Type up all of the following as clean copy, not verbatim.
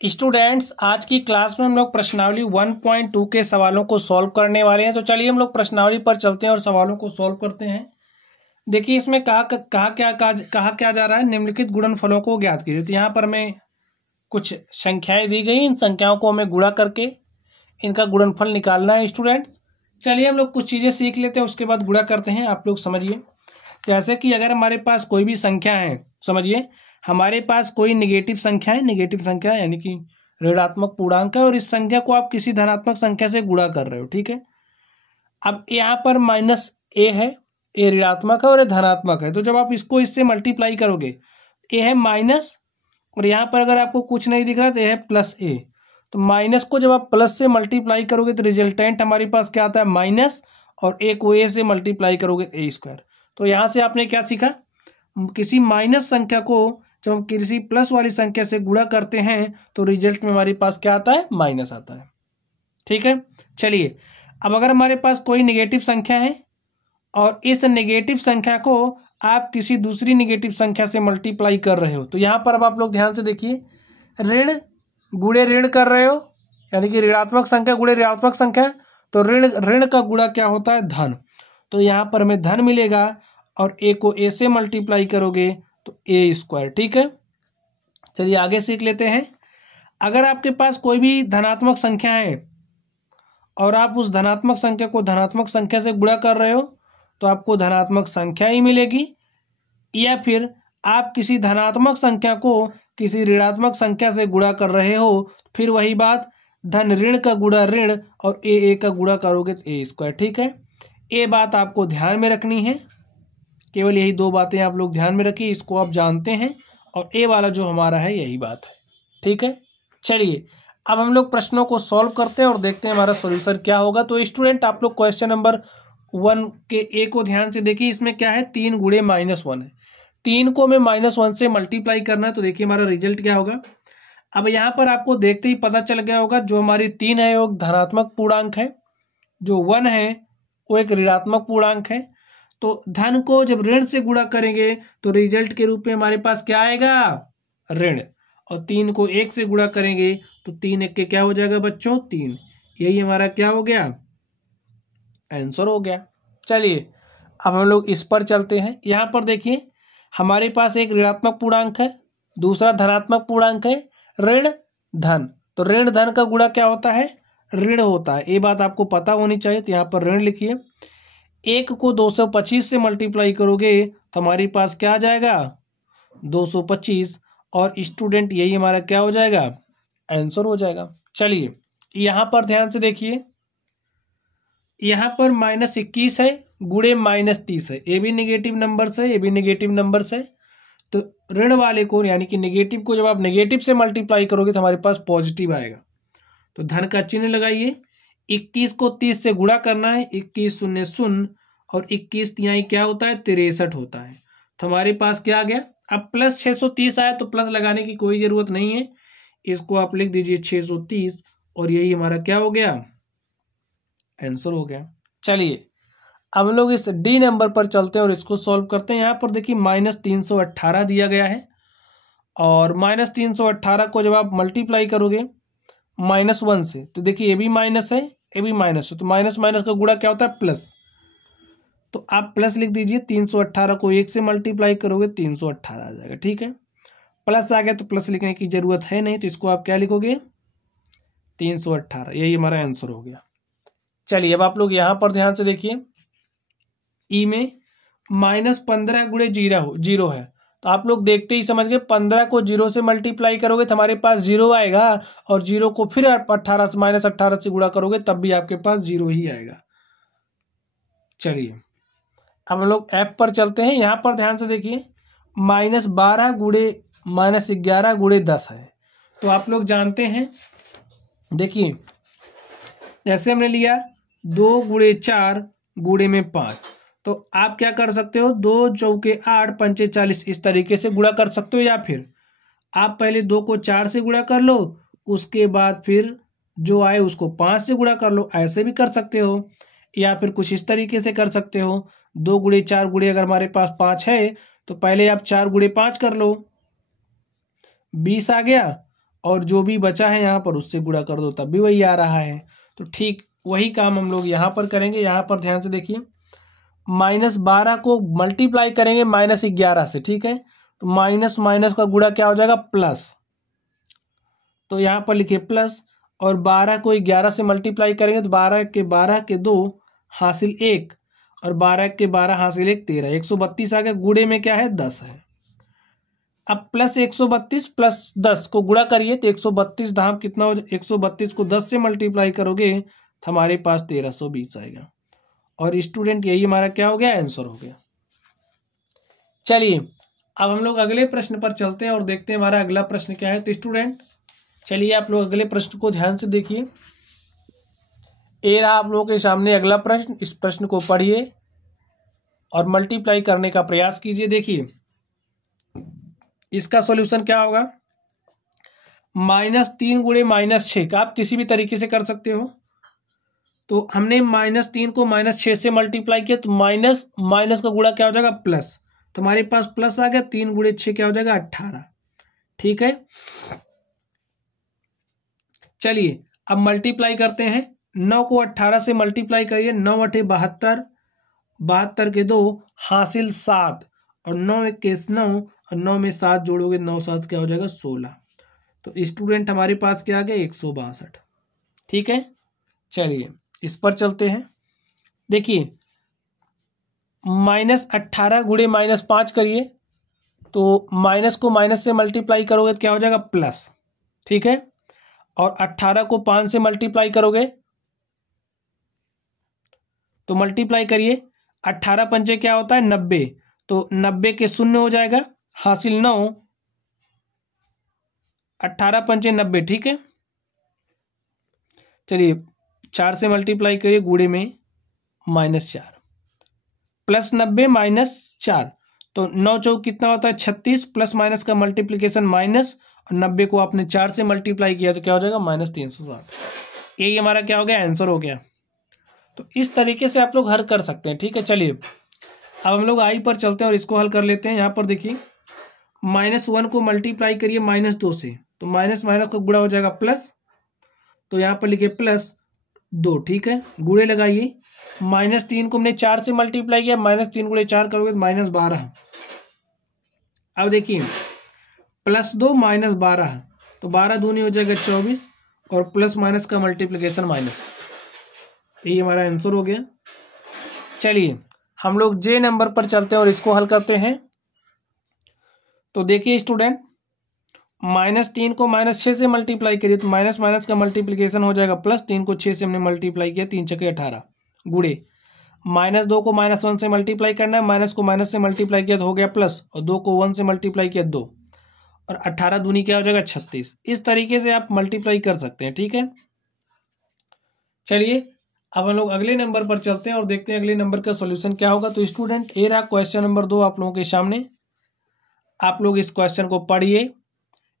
Students, आज की class में हम लोग प्रश्नावली 1.2 के सवालों को सॉल्व करने वाले हैं। तो चलिए हम लोग प्रश्नावली पर चलते हैं और सवालों को सॉल्व करते हैं। देखिए इसमें कहा क्या जा रहा है, निम्नलिखित गुणनफलों को ज्ञात कीजिए। तो यहाँ पर हमें कुछ संख्याएं दी गई, इन संख्याओं को हमें गुणा करके इनका गुणनफल निकालना है। स्टूडेंट चलिए हम लोग कुछ चीज़ें सीख लेते हैं, उसके बाद गुणा करते हैं। आप लोग समझिए, जैसे कि अगर हमारे पास कोई भी संख्या है, समझिए हमारे पास कोई निगेटिव संख्या है, निगेटिव संख्या यानी कि ऋणात्मक पूर्णांक है, और इस संख्या को आप किसी धनात्मक संख्या से गुणा कर रहे हो, ठीक है। अब यहाँ पर माइनस ए है, ए ऋणात्मक है और ये धनात्मक है। तो जब आप इसको इससे मल्टीप्लाई करोगे, ए है माइनस और यहाँ पर अगर आपको कुछ नहीं दिख रहा तो ये है प्लस ए। तो माइनस को जब आप प्लस से मल्टीप्लाई करोगे तो रिजल्टेंट हमारे पास क्या आता है, माइनस, और ए को ए से मल्टीप्लाई करोगे ए स्क्वायर। तो यहाँ से आपने क्या सीखा, किसी माइनस संख्या को जब हम किसी प्लस वाली संख्या से गुणा करते हैं तो रिजल्ट में हमारे पास क्या आता है, माइनस आता है, ठीक है। चलिए अब अगर हमारे पास कोई नेगेटिव संख्या है और इस नेगेटिव संख्या को आप किसी दूसरी नेगेटिव संख्या से मल्टीप्लाई कर रहे हो, तो यहाँ पर अब आप लोग ध्यान से देखिए, ऋण गुणे ऋण कर रहे हो, यानी कि ऋणात्मक संख्या गुणे ऋणात्मक संख्या, तो ऋण ऋण का गुणा क्या होता है, धन। तो यहाँ पर हमें धन मिलेगा और ए को ए से मल्टीप्लाई करोगे तो ए स्क्वायर, ठीक है। चलिए आगे सीख लेते हैं। अगर आपके पास कोई भी धनात्मक संख्या है और आप उस धनात्मक संख्या को धनात्मक संख्या से गुणा कर रहे हो तो आपको धनात्मक संख्या ही मिलेगी, या फिर आप किसी धनात्मक संख्या को किसी ऋणात्मक संख्या से गुणा कर रहे हो, फिर वही बात, धन ऋण का गुणा ऋण और ए का गुणा करोगे तो ए स्क्वायर, ठीक है। ये बात आपको ध्यान में रखनी है, केवल यही दो बातें आप लोग ध्यान में रखिए, इसको आप जानते हैं, और ए वाला जो हमारा है यही बात है, ठीक है। चलिए अब हम लोग प्रश्नों को सॉल्व करते हैं और देखते हैं हमारा सॉल्यूशन क्या होगा। तो स्टूडेंट आप लोग क्वेश्चन नंबर 1 के ए को ध्यान से देखिए, इसमें क्या है, 3 गुणे -1 है। 3 को हमें -1 से मल्टीप्लाई करना है, तो देखिए हमारा रिजल्ट क्या होगा। अब यहाँ पर आपको देखते ही पता चल गया होगा, जो हमारी 3 है वो धनात्मक पूर्णांक है, जो 1 है वो एक ऋणात्मक पूर्णांक है। तो धन को जब ऋण से गुणा करेंगे तो रिजल्ट के रूप में हमारे पास क्या आएगा, ऋण, और 3 को 1 से गुणा करेंगे तो 3 1 के क्या हो जाएगा बच्चों, 3। यही हमारा क्या हो गया, आंसर हो गया। चलिए अब हम लोग इस पर चलते हैं। यहाँ पर देखिए हमारे पास एक ऋणात्मक पूर्णांक है, दूसरा धनात्मक पूर्णांक है, ऋण धन। तो ऋण धन का गुणा क्या होता है, ऋण होता है, ये बात आपको पता होनी चाहिए। तो यहाँ पर ऋण लिखिए, 1 को 225 से मल्टीप्लाई करोगे तो हमारे पास क्या आ जाएगा, 225, और स्टूडेंट यही हमारा क्या हो जाएगा, आंसर हो जाएगा। चलिए यहाँ पर ध्यान से देखिए, यहाँ पर -21 है गुणे -30 है, ये भी नेगेटिव नंबर्स है, ये भी नेगेटिव नंबर्स है। तो ऋण वाले को यानी कि नेगेटिव को जब आप नेगेटिव से मल्टीप्लाई करोगे तो हमारे पास पॉजिटिव आएगा। तो धन का चिन्ह लगाइए, 21 को 30 से गुणा करना है, 21 शून्य शून्य, और 21 तिहाई क्या होता है, 63 होता है। तो हमारे पास क्या आ गया, अब प्लस 630 आया तो प्लस लगाने की कोई जरूरत नहीं है, इसको आप लिख दीजिए 630, और यही हमारा क्या हो गया, आंसर हो गया। चलिए अब हम लोग इस डी नंबर पर चलते हैं और इसको सॉल्व करते हैं। यहाँ पर देखिए -318 दिया गया है, और -318 को जब आप मल्टीप्लाई करोगे -1 से, तो देखिए ये भी माइनस है, ये भी माइनस है, तो माइनस माइनस का गुणा क्या होता है, प्लस। तो आप प्लस लिख दीजिए, 318 को 1 से मल्टीप्लाई करोगे 318 आ जाएगा, ठीक है। प्लस आ गया तो प्लस लिखने की जरूरत है नहीं, तो इसको आप क्या लिखोगे, 318, यही हमारा आंसर हो गया। चलिए अब आप लोग यहाँ पर ध्यान से देखिए, ई में -15 गुणे 0 है, तो आप लोग देखते ही समझ गए, 15 को 0 से मल्टीप्लाई करोगे तो हमारे पास 0 आएगा, और 0 को फिर 18 से -18 से गुणा करोगे तब भी आपके पास 0 ही आएगा। चलिए अब हम लोग ऐप पर चलते हैं। यहाँ पर ध्यान से देखिए, -12 गुणे -11 गुणे 10 है। तो आप लोग जानते हैं, देखिए जैसे हमने लिया 2 गुणे 4 गुणे में 5, तो आप क्या कर सकते हो, 2 चौके 8 पंचे 40, इस तरीके से गुणा कर सकते हो, या फिर आप पहले 2 को 4 से गुणा कर लो, उसके बाद फिर जो आए उसको 5 से गुणा कर लो, ऐसे भी कर सकते हो, या फिर कुछ इस तरीके से कर सकते हो, 2 गुणे 4 गुणे अगर हमारे पास 5 है तो पहले आप 4 गुणे 5 कर लो, 20 आ गया, और जो भी बचा है यहाँ पर उससे गुणा कर दो तब भी वही आ रहा है। तो ठीक वही काम हम लोग यहाँ पर करेंगे। यहाँ पर ध्यान से देखिए, -12 को मल्टीप्लाई करेंगे -11 से, ठीक है। तो माइनस माइनस का गुणा क्या हो जाएगा, प्लस। तो यहाँ पर लिखिए प्लस, और 12 को 11 से मल्टीप्लाई करेंगे तो 12 के 2 हासिल 1, और 12 के 12 हासिल 1 13, 132 आ गया। गुणे में क्या है, 10 है। अब प्लस 132 प्लस 10 को गुणा करिए तो 132 दाम कितना हो, 132 को 10 से मल्टीप्लाई करोगे तो हमारे पास 1320 आएगा। और स्टूडेंट यही हमारा क्या हो गया, आंसर हो गया। चलिए अब हम लोग अगले प्रश्न पर चलते हैं और देखते हैं हमारा अगला प्रश्न क्या है। तो स्टूडेंट चलिए आप लोग अगले प्रश्न को ध्यान से देखिए। ये रहा आप लोगों के सामने अगला प्रश्न। इस प्रश्न को पढ़िए और मल्टीप्लाई करने का प्रयास कीजिए। देखिए इसका सॉल्यूशन क्या होगा, -3 गुणे -6 का आप किसी भी तरीके से कर सकते हो। तो हमने -3 को -6 से मल्टीप्लाई किया तो माइनस माइनस का गुणा क्या हो जाएगा, प्लस। तो हमारे पास प्लस आ गया, 3 गुणे 6 क्या हो जाएगा, 18। ठीक है, चलिए अब मल्टीप्लाई करते हैं। 9 को 18 से मल्टीप्लाई करिए, 9 8 72, 72 के 2 हासिल 7, और 9 21 9, और 9 में 7 जोड़ोगे 9 7 क्या हो जाएगा, 16। तो स्टूडेंट हमारे पास क्या आ गया, 162। ठीक है, चलिए इस पर चलते हैं। देखिए -18 गुणे -5 करिए तो माइनस को माइनस से मल्टीप्लाई करोगे तो क्या हो जाएगा, प्लस। ठीक है, और 18 को 5 से मल्टीप्लाई करोगे तो मल्टीप्लाई करिए, 18 पंचे क्या होता है, 90। तो 90 के 0 हो जाएगा, हासिल 9, 18 पंचे 90। ठीक है, चलिए 4 से मल्टीप्लाई करिए, गुणे में -4, प्लस 90 -4, तो 9 चौक कितना होता है, 36, प्लस माइनस का मल्टीप्लीकेशन माइनस, और 90 को आपने 4 से मल्टीप्लाई किया तो क्या हो जाएगा, -360। यही हमारा क्या हो गया, आंसर हो गया। तो इस तरीके से आप लोग हल कर सकते हैं। ठीक है, चलिए अब हम लोग आई पर चलते हैं और इसको हल कर लेते हैं। यहाँ पर देखिए -1 को मल्टीप्लाई करिए -2 से, तो माइनस माइनस का गुणा हो जाएगा प्लस। तो यहाँ पर लिखिए +2। ठीक है, गुणे लगाइए, -3 को हमने 4 से मल्टीप्लाई किया, -3 गुणे 4 करोगे तो -12। अब देखिए +2 -12, तो 12 दूनी हो जाएगा 24, और प्लस माइनस का मल्टीप्लिकेशन माइनस। यही हमारा आंसर हो गया। चलिए हम लोग जे नंबर पर चलते हैं और इसको हल करते हैं। तो देखिए स्टूडेंट, -3 को -6 से मल्टीप्लाई करिए तो माइनस माइनस का मल्टीप्लिकेशन हो जाएगा प्लस। 3 को 6 से हमने मल्टीप्लाई किया, 3 छके 18, गुणे -2 को -1 से मल्टीप्लाई करना है, माइनस को माइनस से मल्टीप्लाई किया तो हो गया प्लस, और 2 को 1 से मल्टीप्लाई किया 2, और 18 दूनी क्या हो जाएगा, 36। इस तरीके से आप मल्टीप्लाई कर सकते हैं। ठीक है, चलिए अब हम लोग अगले नंबर पर चलते हैं और देखते हैं अगले नंबर का सॉल्यूशन क्या होगा। तो स्टूडेंट ये रहा क्वेश्चन नंबर 2 आप लोगों के सामने। आप लोग इस क्वेश्चन को पढ़िए,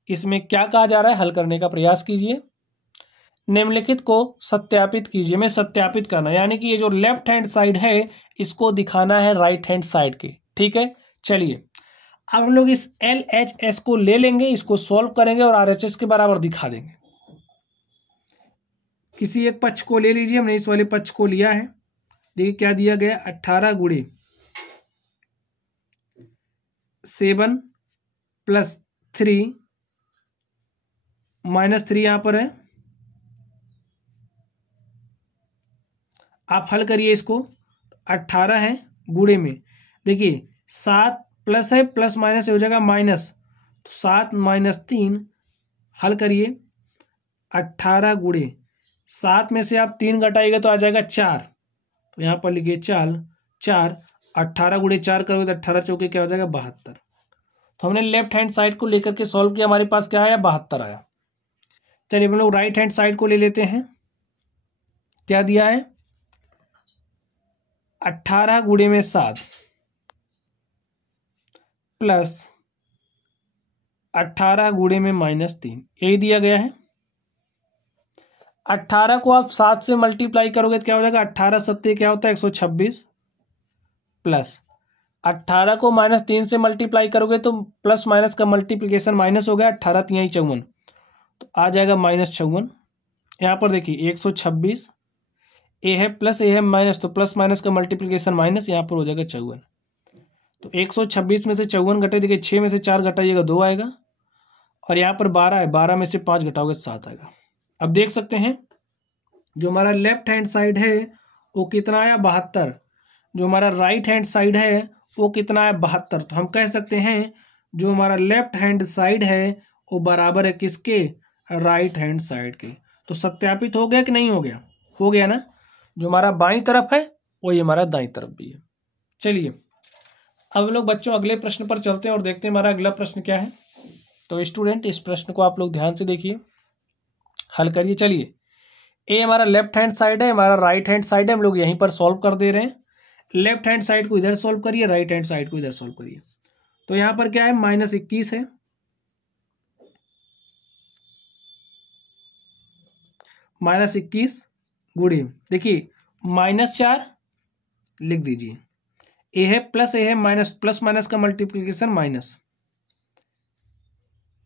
इसमें क्या कहा जा रहा है हल करने का प्रयास कीजिए। निम्नलिखित को सत्यापित कीजिए, में सत्यापित करना यानी कि ये जो लेफ्ट हैंड साइड है इसको दिखाना है राइट हैंड साइड के। ठीक है, चलिए अब हम लोग इस LHS को ले लेंगे, इसको सॉल्व करेंगे और RHS के बराबर दिखा देंगे। किसी एक पक्ष को ले लीजिए, हमने इस वाले पक्ष को लिया है। देखिए क्या दिया गया, 18 गुणे 7 + 3 -3 यहाँ पर है। आप हल करिए इसको, 18 है गुणे में, देखिए 7 प्लस है, प्लस माइनस हो जाएगा माइनस, तो 7 - 3 हल करिए। 18 गुणे 7 में से आप 3 घटाइएगा तो आ जाएगा 4, तो यहाँ पर लिखिए 4। 18 गुणे 4 करोगे तो 18 चौके क्या हो जाएगा, 72। तो हमने लेफ्ट हैंड साइड को लेकर के सॉल्व किया, हमारे पास क्या आया, 72 आया। चलिए हम लोग राइट हैंड साइड को ले लेते हैं। क्या दिया है, 18 गुणे में 7 प्लस 18 गुणे में -3, यही दिया गया है। 18 को आप 7 से मल्टीप्लाई करोगे तो क्या हो जाएगा, 18 7 क्या होता है, 126, प्लस 18 को -3 से मल्टीप्लाई करोगे तो प्लस माइनस का मल्टीप्लिकेशन माइनस हो गया, 18 3 54, तो आ जाएगा -54। यहाँ पर देखिए 126 ए है प्लस ए है माइनस, तो प्लस माइनस का मल्टीप्लिकेशन माइनस, यहाँ पर हो जाएगा 54। तो 126 में से 54 घटे, देखिए 6 में से 4 घटाइएगा 2 आएगा, और यहाँ पर 12 है, 12 में से 5 घटाओगे 7 आएगा। अब देख सकते हैं जो हमारा लेफ्ट हैंड साइड है वो कितना आया 72, जो हमारा राइट हैंड साइड है वो कितना है 72। तो हम कह सकते हैं जो हमारा लेफ्ट हैंड साइड है वो बराबर है किसके, राइट हैंड साइड के। तो सत्यापित हो गया कि नहीं हो गया, हो गया ना। जो हमारा बाईं तरफ है वही हमारा दाईं तरफ भी है। चलिए अब लोग बच्चों अगले प्रश्न पर चलते हैं और देखते हैं हमारा अगला प्रश्न क्या है। तो स्टूडेंट इस प्रश्न को आप लोग ध्यान से देखिए, हल करिए। चलिए ए हमारा लेफ्ट हैंड साइड है, हमारा राइट हैंड साइड है, हम लोग यहीं पर सॉल्व कर दे रहे हैं। लेफ्ट हैंड साइड को इधर सॉल्व करिए, राइट हैंड साइड को इधर सॉल्व करिए। तो यहाँ पर क्या है -21 है, -21 गुणे, देखिए -4 लिख दीजिए, ए है प्लस ए है माइनस, प्लस माइनस का मल्टीप्लिकेशन माइनस,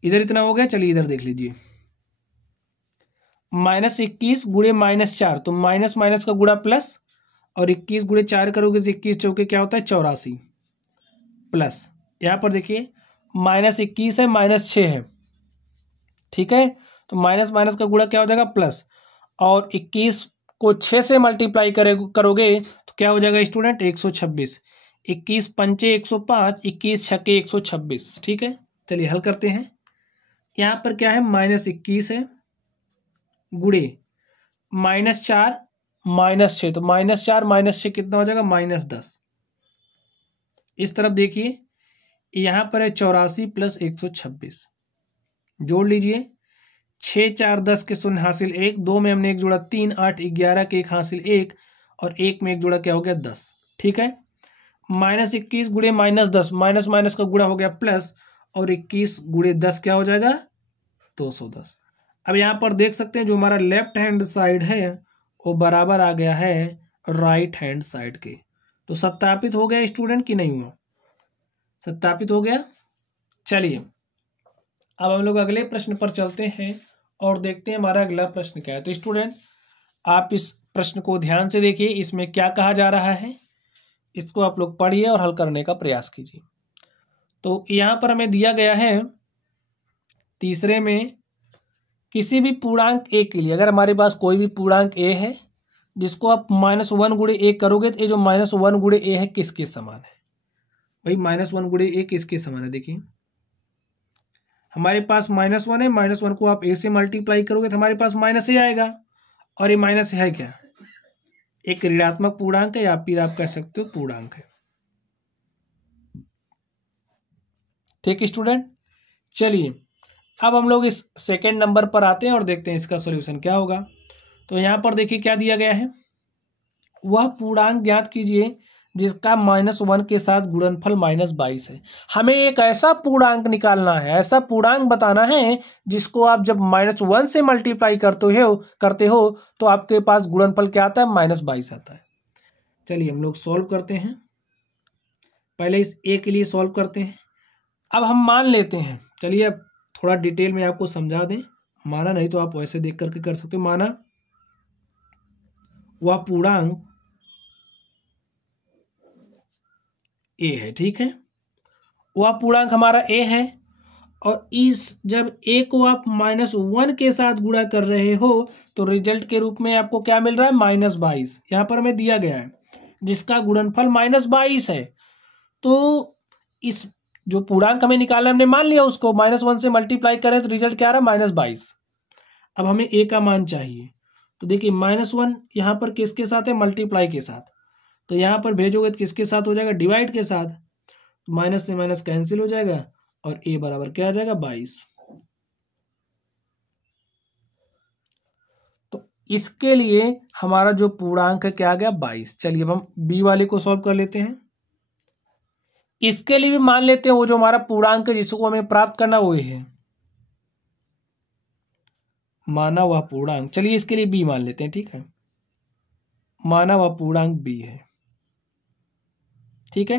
इधर इतना हो गया। चलिए इधर देख लीजिए, -21 गुणे -4, तो माइनस माइनस का गुणा प्लस, और 21 गुणे 4 करोगे तो 21 चौके क्या होता है 84 प्लस, यहाँ पर देखिए -21 है -6 है, ठीक है। तो माइनस माइनस का गुणा क्या हो जाएगा प्लस, और 21 को 6 से मल्टीप्लाई करोगे तो क्या हो जाएगा स्टूडेंट 126, 21 पंचे 105, 21 छक्के 126, ठीक है। चलिए हल करते हैं। यहाँ पर क्या है -21 है गुणे -4 -6, तो -4 -6 कितना हो जाएगा -10। इस तरफ देखिए यहाँ पर है 84 प्लस 126, जोड़ लीजिए, 6 4 10 के शून्य हासिल 1, 2 में हमने 1 जोड़ा 3, 8 11 के 1 हासिल 1, और 1 में 1 जोड़ा क्या हो गया 10, ठीक है। -21 गुणे -10, माइनस माइनस का गुणा हो गया प्लस, और 21 गुणे 10 क्या हो जाएगा 210। अब यहाँ पर देख सकते हैं जो हमारा लेफ्ट हैंड साइड है वो बराबर आ गया है राइट हैंड साइड के। तो सत्यापित हो गया स्टूडेंट कि नहीं हुआ, सत्यापित हो गया। चलिए अब हम लोग अगले प्रश्न पर चलते हैं और देखते हैं हमारा अगला प्रश्न क्या है। तो स्टूडेंट आप इस प्रश्न को ध्यान से देखिए, इसमें क्या कहा जा रहा है, इसको आप लोग पढ़िए और हल करने का प्रयास कीजिए। तो यहाँ पर हमें दिया गया है तीसरे में, किसी भी पूर्णांक ए के लिए अगर हमारे पास कोई भी पूर्णांक ए है जिसको आप -1 गुणे ए करोगे तो ये जो -1 गुणे ए है किसके समान है भाई, -1 गुणे ए किसके समान है। देखिए हमारे पास -1 है, -1 को आप ए से मल्टीप्लाई करोगे तो हमारे पास माइनस ए आएगा, और ये माइनस है क्या, एक ऋणात्मक पूर्णांक है, या फिर आप कह सकते हो पूर्णांक है, ठीक स्टूडेंट। चलिए अब हम लोग इस सेकेंड नंबर पर आते हैं और देखते हैं इसका सॉल्यूशन क्या होगा। तो यहाँ पर देखिए क्या दिया गया है, वह पूर्णांक ज्ञात कीजिए जिसका -1 के साथ गुणनफल -22 है। हमें एक ऐसा पूर्णांक निकालना है, ऐसा पूर्णांक बताना है जिसको आप जब -1 से मल्टीप्लाई करते हो तो आपके पास गुणनफल क्या आता है -22 आता है। चलिए हम लोग सॉल्व करते हैं, पहले इस ए के लिए सॉल्व करते हैं। अब हम मान लेते हैं, चलिए अब थोड़ा डिटेल में आपको समझा दें, माना नहीं तो आप वैसे देख करके कर सकते हो। माना वह पूर्णांक ए है, ठीक है, वह पूर्णांक हमारा ए है, और इस जब ए को आप -1 के साथ गुणा कर रहे हो तो रिजल्ट के रूप में आपको क्या मिल रहा है -22, यहाँ पर हमें दिया गया है जिसका गुणनफल -22 है। तो इस जो पूर्णांक हमें निकालना हमने मान लिया, उसको -1 से मल्टीप्लाई करें तो रिजल्ट क्या आ रहा है -22। अब हमें ए का मान चाहिए, तो देखिए -1 यहाँ पर किसके साथ है मल्टीप्लाई के साथ, तो यहाँ पर भेजोगे तो किसके साथ हो जाएगा डिवाइड के साथ, तो माइनस से माइनस कैंसिल हो जाएगा, और ए बराबर क्या आ जाएगा 22। तो इसके लिए हमारा जो पूर्णांक है क्या आ गया 22। चलिए अब हम बी वाले को सॉल्व कर लेते हैं। इसके लिए भी मान लेते हैं वो जो हमारा पूर्णांक है जिसको हमें प्राप्त करना वो है माना हुआ पूर्णांक, चलिए इसके लिए बी मान लेते हैं, ठीक है, माना हुआ पूर्णांक बी है, ठीक है।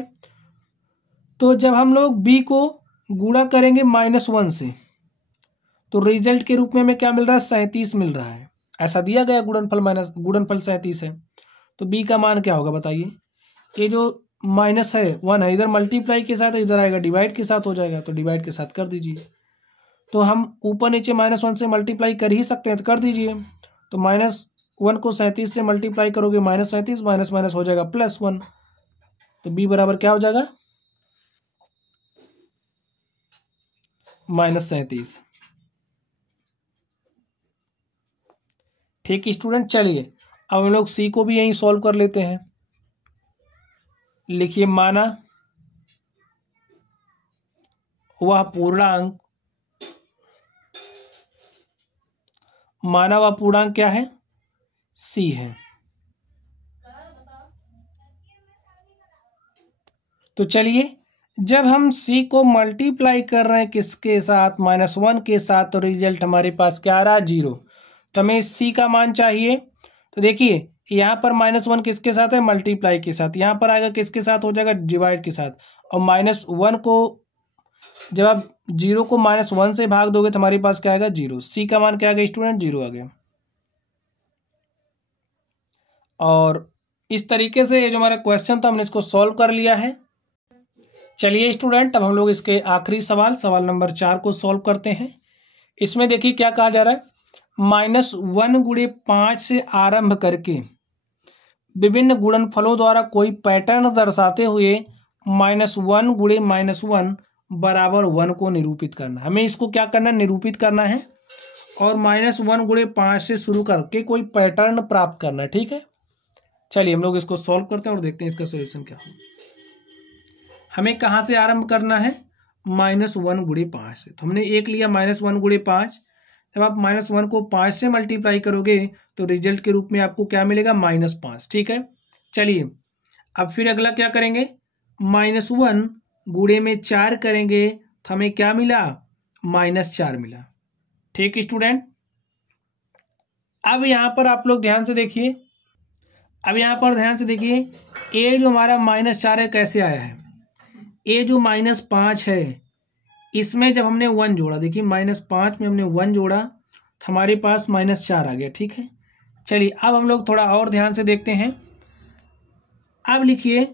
तो जब हम लोग बी को गुणा करेंगे -1 से तो रिजल्ट के रूप में हमें क्या मिल रहा है, 37 मिल रहा है। ऐसा दिया गया गुणनफल 37 है। तो बी का मान क्या होगा बताइए। ये जो माइनस है 1 है, इधर मल्टीप्लाई के साथ, इधर आएगा डिवाइड के साथ हो जाएगा, तो डिवाइड के साथ कर दीजिए। तो हम ऊपर नीचे -1 से मल्टीप्लाई कर ही सकते हैं, तो कर दीजिए। तो -1 को 37 से मल्टीप्लाई करोगे -37, माइनस माइनस हो जाएगा +1। तो बी बराबर क्या हो जाएगा, -37। ठीक है स्टूडेंट, चलिए अब हम लोग सी को भी यहीं सॉल्व कर लेते हैं। लिखिए माना वह पूर्णांक, माना वह पूर्णांक क्या है, सी है। तो चलिए जब हम सी को मल्टीप्लाई कर रहे हैं किसके साथ, -1 के साथ, तो रिजल्ट हमारे पास क्या आ रहा है, 0। तो हमें सी का मान चाहिए। तो देखिए यहाँ पर -1 किसके साथ है, मल्टीप्लाई के साथ, यहाँ पर आएगा किसके साथ हो जाएगा, डिवाइड के साथ। और -1 को जब आप 0 को -1 से भाग दोगे तो हमारे पास क्या आएगा, 0। सी का मान क्या आ गया स्टूडेंट, 0 आ गया। और इस तरीके से ये जो हमारा क्वेश्चन था हमने इसको सॉल्व कर लिया है। चलिए स्टूडेंट अब हम लोग इसके आखिरी सवाल नंबर 4 को सॉल्व करते हैं। इसमें देखिए क्या कहा जा रहा है, -1 गुणे 5 से आरंभ करके विभिन्न गुणनफलों द्वारा कोई पैटर्न दर्शाते हुए -1 गुणे -1 बराबर 1 को निरूपित करना। हमें इसको क्या करना है, निरूपित करना है। और -1 गुणे 5 से शुरू करके कोई पैटर्न प्राप्त करना है। ठीक है, चलिए हम लोग इसको सॉल्व करते हैं और देखते हैं इसका सोल्यूशन क्या हो। हमें कहाँ से आरंभ करना है, -1 गुणे 5 से। तो हमने एक लिया -1 गुणे 5। जब आप -1 को 5 से मल्टीप्लाई करोगे तो रिजल्ट के रूप में आपको क्या मिलेगा, -5। ठीक है, चलिए अब फिर अगला क्या करेंगे, -1 गुणे में 4 करेंगे तो हमें क्या मिला, -4 मिला। ठीक स्टूडेंट, अब यहाँ पर आप लोग ध्यान से देखिए, ये जो हमारा -4 है कैसे आया है, ये जो -5 है इसमें जब हमने 1 जोड़ा, देखिए -5 में हमने 1 जोड़ा तो हमारे पास -4 आ गया। ठीक है, चलिए अब हम लोग थोड़ा और ध्यान से देखते हैं। अब लिखिए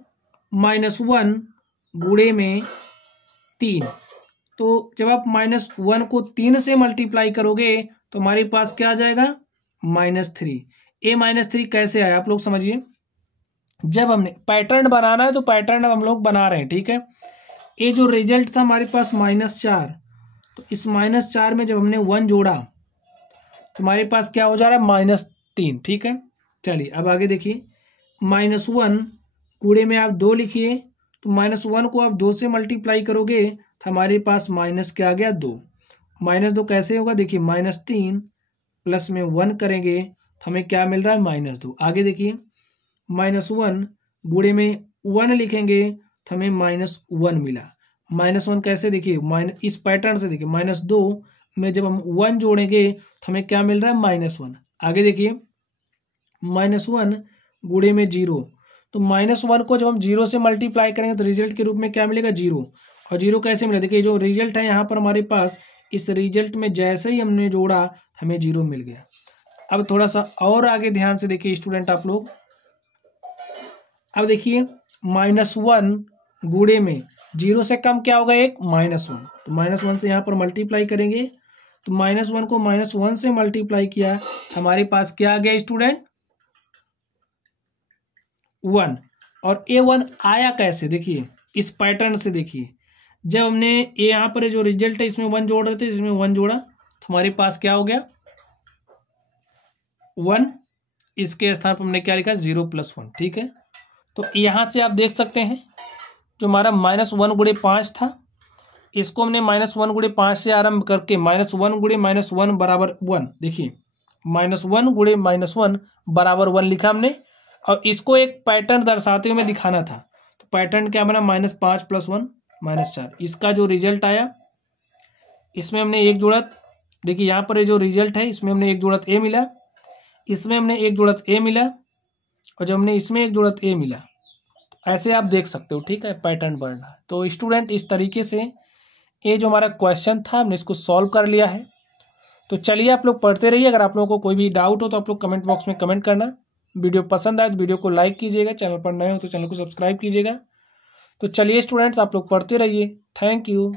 -1 गुणे में 3। तो जब आप -1 को 3 से मल्टीप्लाई करोगे तो हमारे पास क्या आ जाएगा, -3। ये -3 कैसे आया आप लोग समझिए। जब हमने पैटर्न बनाना है तो पैटर्न अब हम लोग बना रहे हैं। ठीक है, ये जो रिजल्ट था हमारे पास -4, तो इस -4 में जब हमने 1 जोड़ा तो हमारे पास क्या हो जा रहा है, -3। ठीक है, चलिए अब आगे देखिए, -1 गुणे में आप 2 लिखिए, तो -1 को आप 2 से मल्टीप्लाई करोगे तो हमारे पास माइनस क्या आ गया, 2। -2 कैसे होगा, देखिए -3 प्लस में 1 करेंगे तो हमें क्या मिल रहा है, -2। आगे देखिए -1 गुणे में 1 लिखेंगे तो हमें -1 मिला। -1 कैसे, देखिए इस पैटर्न से देखिए, -2 में जब हम 1 जोड़ेंगे तो हमें क्या मिल रहा है, -1। आगे देखिए -1 गुणे में 0, तो -1 को जब हम 0 से मल्टीप्लाई करेंगे तो रिजल्ट के रूप में क्या मिलेगा, 0। और 0 कैसे मिला, देखिए जो रिजल्ट है यहाँ पर हमारे पास, इस रिजल्ट में जैसे ही हमने जोड़ा हमें 0 मिल गया। अब थोड़ा सा और आगे ध्यान से देखिए स्टूडेंट आप लोग, अब देखिए -1 गुणे में 0 से कम क्या होगा, एक -1। तो -1 से यहाँ पर मल्टीप्लाई करेंगे तो -1 को -1 से मल्टीप्लाई किया हमारे पास क्या आ गया स्टूडेंट, 1। और ये 1 आया कैसे, देखिए इस पैटर्न से देखिए, जब हमने ये यहाँ पर जो रिजल्ट है इसमें 1 जोड़ रहे थे, इसमें 1 जोड़ा तो हमारे पास क्या हो गया, 1। इसके स्थान पर हमने क्या लिखा, 0 + 1। ठीक है, तो यहाँ से आप देख सकते हैं जो हमारा -1 गुणे 5 था, इसको हमने -1 गुणे 5 से आरंभ करके -1 गुणे -1 बराबर 1, देखिए -1 गुणे -1 बराबर 1 लिखा हमने। और इसको एक पैटर्न दर्शाते हुए दिखाना था, तो पैटर्न क्या बना, -5 + 1 -4। इसका जो रिजल्ट आया इसमें हमने 1 जोड़ा, देखिए यहाँ पर जो रिजल्ट है इसमें हमने 1 जोड़ा ए मिला, इसमें हमने 1 जोड़ा ए मिला, और जब हमने इसमें 1 जोड़ा ए मिला, ऐसे आप देख सकते हो। ठीक है, पैटर्न बन रहा है। तो स्टूडेंट इस तरीके से ये जो हमारा क्वेश्चन था हमने इसको सॉल्व कर लिया है। तो चलिए आप लोग पढ़ते रहिए। अगर आप लोगों को कोई भी डाउट हो तो आप लोग कमेंट बॉक्स में कमेंट करना। वीडियो पसंद आए तो वीडियो को लाइक कीजिएगा, चैनल पर नए हो तो चैनल को सब्सक्राइब कीजिएगा। तो चलिए स्टूडेंट्स, आप लोग पढ़ते रहिए। Thank you.